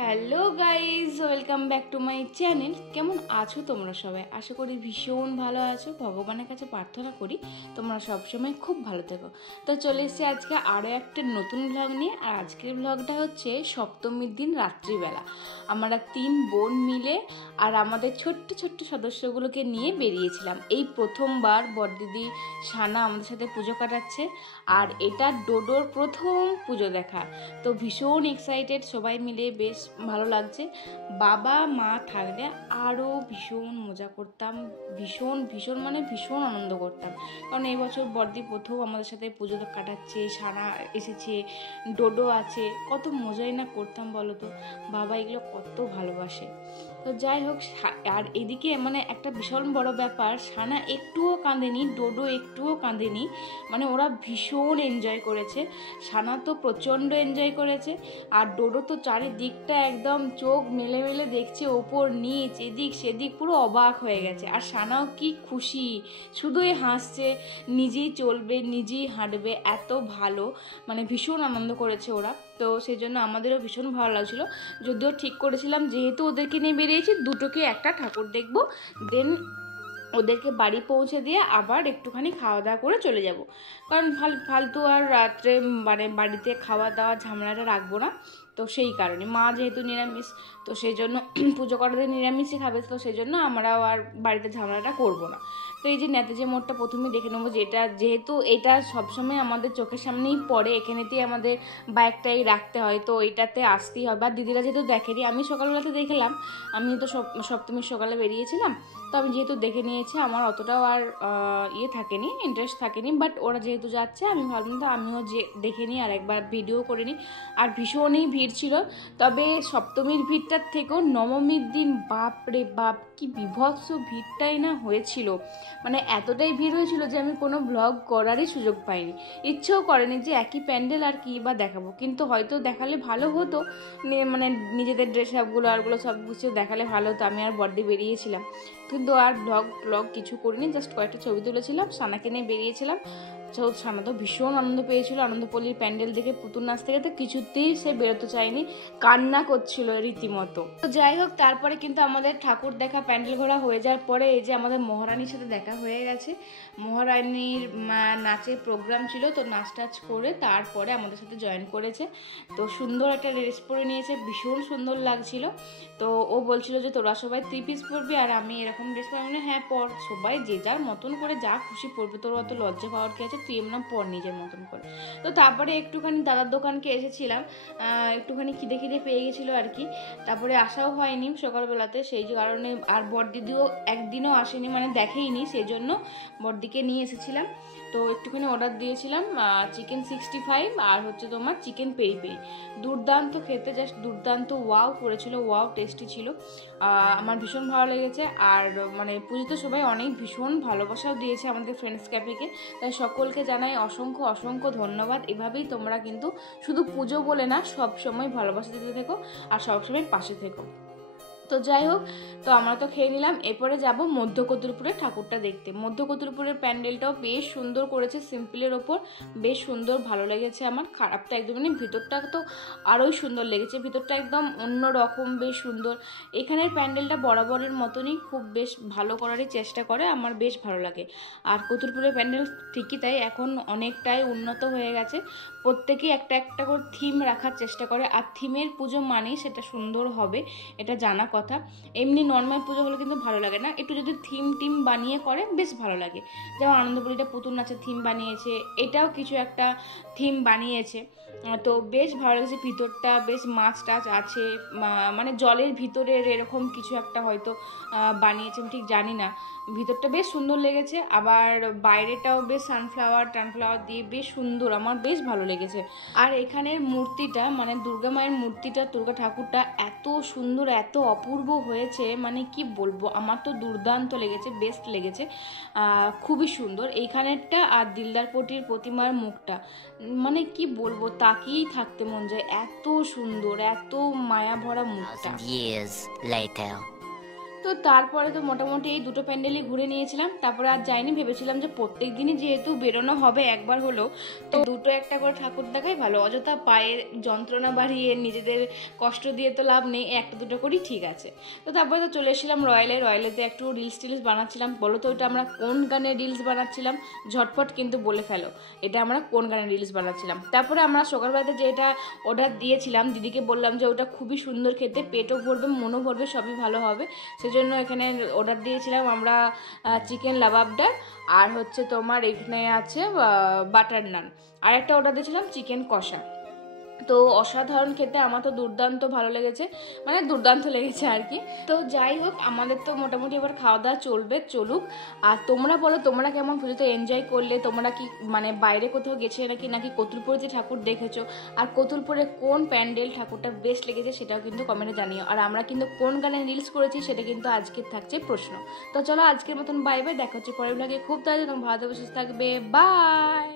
Hello guys, welcome back to my channel. কেমন আছো তোমরা সবাই? আশা করি ভীষণ ভালো আছো। ভগবানের কাছে প্রার্থনা করি তোমরা সবসময় খুব ভালো থেকো। তো চলে এসেছি আজকে আরও একটা নতুন ব্লগ নিয়ে। আর আজকের ব্লগটা হচ্ছে সপ্তমীর দিন রাত্রিবেলা আমরা 3 বোন মিলে আর আমাদের ছোট্ট ছোট্ট সদস্যগুলোকে নিয়ে বেরিয়েছিলাম। এই প্রথমবার বড়দিদি সানা আমাদের সাথে পুজো কাটাচ্ছে, আর এটা ডোডোর প্রথম পুজো দেখা। তো ভীষণ এক্সাইটেড, সবাই মিলে বেশ ভালো লাগছে। বাবা মা থাকলে আরও ভীষণ মজা করতাম, ভীষণ ভীষণ মানে ভীষণ আনন্দ করতাম। কারণ এই বছর বড়দি প্রথম আমাদের সাথে পুজো কাটাচ্ছে, সানা এসেছে, ডোডো আছে, কত মজাই না করতাম বলো তো। বাবা এগুলো কত ভালোবাসে। তো যাই হোক, আর এদিকে মানে একটা বিশাল বড় ব্যাপার, সানা একটুও কাঁদেনি, ডোডো একটুও কাঁদেনি, মানে ওরা ভীষণ এনজয় করেছে। সানা তো প্রচণ্ড এনজয় করেছে, আর ডোডো তো চারিদিকটা একদম চোখ মেলে মেলে দেখছে, ওপর নিচ এদিক সেদিক, পুরো অবাক হয়ে গেছে। আর সানাও কি খুশি, শুধুই হাসছে, নিজেই চলবে নিজেই হাঁটবে, এত ভালো, মানে ভীষণ আনন্দ করেছে ওরা। তো সেই জন্য আমাদেরও ভীষণ ভালো লাগছিলো। যদিও ঠিক করেছিলাম যেহেতু ওদেরকে নিয়ে বেরিয়েছি, দুটোকে একটা ঠাকুর দেখবো, দেন ওদেরকে বাড়ি পৌঁছে দিয়ে আবার একটুখানি খাওয়া দাওয়া করে চলে যাব। কারণ ফালতু আর রাত্রে মানে বাড়িতে খাওয়া দাওয়া ঝামেলাটা রাখবো না। তো সেই কারণে মা যেহেতু নিরামিষ, তো সেই জন্য পুজো করাতে নিরামিষই খাবে, তো সেই জন্য আমরাও আর বাড়িতে ঝামেলাটা করবো না। তো এই যে নেতাজি মোড়টা প্রথমে দেখে নেবো, যেটা যেহেতু এটা সবসময় আমাদের চোখের সামনেই পড়ে, এখানেতেই আমাদের বাইকটাই রাখতে হয়, তো এটাতে আসতেই হবে। আর দিদিরা যেহেতু দেখেনি, আমি সকালবেলাতে দেখলাম, আমি তো সপ্তমীর সকালে বেরিয়েছিলাম, তো আমি যেহেতু দেখে নিয়েছি, আমার অতটাও আর থাকেনি, ইন্টারেস্ট থাকেনি। বাট ওরা যেহেতু যাচ্ছে, আমি ভাবলাম তো আমিও যে দেখে নিই আর একবার ভিডিও করে নিই। আর ভীষণই ভিড় ছিল, তবে সপ্তমীর ভিড়টার থেকেও নবমীর দিন বাপ রে বাপ, কি বিভৎস ভিড়টাই না হয়েছিল। মানে এতটাই ভিড় হয়েছিল যে আমি কোনো ব্লগ করারই সুযোগ পাইনি, ইচ্ছেও করেনি যে একই প্যান্ডেল আর কি বা দেখাবো। কিন্তু হয়তো দেখালে ভালো হতো, মানে নিজেদের ড্রেস আপগুলো আরগুলো সব কিছু দেখালে ভালো হতো। আমি আর বড়দি বেরিয়েছিলাম, কিন্তু আর ব্লগ কিছু করিনি, জাস্ট কয়েকটা ছবি তুলেছিলাম, সানাকে নিয়ে বেরিয়েছিলাম। সানা তো ভীষণ আনন্দ পেয়েছিল, আনন্দপল্লীর প্যান্ডেল দেখে, পুতুল নাচ থেকে তো কিছুতেই সে বেরোতে চায়নি, কান্না করছিল রীতিমতো। তো যাই হোক, তারপরে কিন্তু আমাদের ঠাকুর দেখা, প্যান্ডেল ঘোরা হয়ে যাওয়ার পরে এই যে আমাদের মহারানীর সাথে দেখা হয়ে গেছে। মহারানীর নাচের প্রোগ্রাম ছিল, তো নাচ টাচ করে তারপরে আমাদের সাথে জয়েন করেছে। তো সুন্দর একটা ড্রেস পরে নিয়েছে, ভীষণ সুন্দর লাগছিল। তো ও বলছিল যে তোরা সবাই 3 পিস পরবি আর আমি এরকম ড্রেস পরবি। মানে হ্যাঁ পর, সবাই যে যার মতন করে যা খুশি পরবে, তোর অত লজ্জা পাওয়ার কি আছে, তুই এমন পর নিজের মতন করে। তো তারপরে একটুখানি দাদার দোকানকে এসেছিলাম, একটুখানি খিদে খিদে পেয়ে গেছিলো আর কি। তারপরে আসাও হয়নি সকালবেলাতে, সেই কারণে আর বড়দিদিও একদিনও আসেনি, মানে দেখেইনি, সেই জন্য বড়দিকে নিয়ে এসেছিলাম। তো একটুখানি অর্ডার দিয়েছিলাম চিকেন 65 আর হচ্ছে তোমার চিকেন পেরি পেরি। দুর্দান্ত খেতে, জাস্ট দুর্দান্ত, ওয়াও করেছিল, ওয়াও টেস্টি ছিল। আমার ভীষণ ভালো লেগেছে। আর মানে পুজোতে সবাই অনেক ভীষণ ভালোবাসাও দিয়েছে আমাদের ফ্রেন্ডস ক্যাফেকে, তাই সকলকে জানাই অসংখ্য অসংখ্য ধন্যবাদ। এভাবেই তোমরা কিন্তু শুধু পুজো বলে না, সব সময় ভালোবাসা দিতে থেকো আর সবসময় পাশে থেকো। তো যাই হোক, তো আমরা তো খেয়ে নিলাম, এরপরে যাব মধ্য কতুলপুরের ঠাকুরটা দেখতে। মধ্য কতুলপুরের প্যান্ডেলটাও বেশ সুন্দর করেছে, সিম্পলের ওপর বেশ সুন্দর, ভালো লেগেছে আমার। খারাপটা একদম মানে ভিতরটা তো আরোই সুন্দর লেগেছে, ভিতরটা একদম অন্য রকম, বেশ সুন্দর। এখানের প্যান্ডেলটা বরাবরের মতনই খুব বেশ ভালো করারই চেষ্টা করে, আমার বেশ ভালো লাগে। আর কতুলপুরের প্যান্ডেল ঠিকই তাই, এখন অনেকটাই উন্নত হয়ে গেছে, প্রত্যেকেই একটা একটা করে থিম রাখার চেষ্টা করে। আর থিমের পুজো মানেই সেটা সুন্দর হবে, এটা জানা কথা। এমনি নর্মাল পুজো হলে কিন্তু ভালো লাগে না, একটু যদি থিম বানিয়ে করে বেশ ভালো লাগে। যেমন আনন্দপুরীটা পুতুল নাচের থিম বানিয়েছে, এটাও কিছু একটা থিম বানিয়েছে, তো বেশ ভালো লাগছে। ভিতরটা বেশ মাছ টাছ আছে, মানে জলের ভিতরের এরকম কিছু একটা হয়তো বানিয়েছে, আমি ঠিক জানি না। ভিতরটা বেশ সুন্দর লেগেছে, আবার বাইরেটাও বেশ সানফ্লাওয়ার দিয়ে বেশ সুন্দর, আমার বেশ ভালো লেগেছে। আর এখানের মূর্তিটা, মানে দুর্গা মায়ের মূর্তিটা, দুর্গা ঠাকুরটা এত সুন্দর, এত অপূর্ব হয়েছে, মানে কি বলবো, আমার তো দুর্দান্ত লেগেছে, বেস্ট লেগেছে, খুবই সুন্দর এইখানেরটা। আর দিলদার পটির প্রতিমার মুখটা, মানে কি বলবো, তাকিয়েই থাকতে মন যায়, এত সুন্দর, এত মায়া ভরা মুখটা। Years later. তো তারপরে তো মোটামুটি এই দুটো প্যান্ডেলই ঘুরে নিয়েছিলাম, তারপরে আর যাইনি। ভেবেছিলাম যে প্রত্যেক দিনই যেহেতু বেরোনো হবে একবার হলো, তো দুটো একটা করে ঠাকুর দেখাই ভালো, অযথা পায়ে যন্ত্রণা বাড়িয়ে নিজেদের কষ্ট দিয়ে তো লাভ নেই, একটা দুটো করি ঠিক আছে। তো তারপরে তো চলে এসেছিলাম রয়্যালেতে একটু রিলস বানাচ্ছিলাম। বলো তো ওইটা আমরা কোন গানের রিলস বানাচ্ছিলাম, ঝটপট কিন্তু বলে ফেলো এটা আমরা কোন গানের রিলস বানাচ্ছিলাম। তারপরে আমরা সকালবেলাতে যেটা অর্ডার দিয়েছিলাম, দিদিকে বললাম যে ওটা খুবই সুন্দর খেতে, পেটও ভরবে মনও ভরবে, সবই ভালো হবে, সেজন্য এখানে অর্ডার দিয়েছিলাম আমরা চিকেন লাবাবডার, আর হচ্ছে তোমার এখানে আছে বাটার নান, আর একটা অর্ডার দিয়েছিলাম চিকেন কষা। তো অসাধারণ খেতে, আমার তো দুর্দান্ত ভালো লেগেছে, মানে দুর্দান্ত লেগেছে আর কি। তো যাই হোক, আমাদের তো মোটামুটি এবার খাওয়া দাওয়া চলুক। আর তোমরা বলো তোমরা কেমন পুজোতে এনজয় করলে, তোমরা কি মানে বাইরে কোথাও গেছে নাকি কতুলপুরে যে ঠাকুর দেখেছো, আর কতুলপুরে কোন প্যান্ডেল ঠাকুরটা বেস্ট লেগেছে সেটাও কিন্তু কমেন্টে জানিও। আর আমরা কিন্তু কোন গানে রিলস করেছি সেটা কিন্তু আজকের থাকছে প্রশ্ন। তো চলো আজকের মতন বাই বাই, দেখা হচ্ছে পরের ব্লগে। খুব তাড়াতাড়ি ভালো সুস্থ থাকবে, বাই।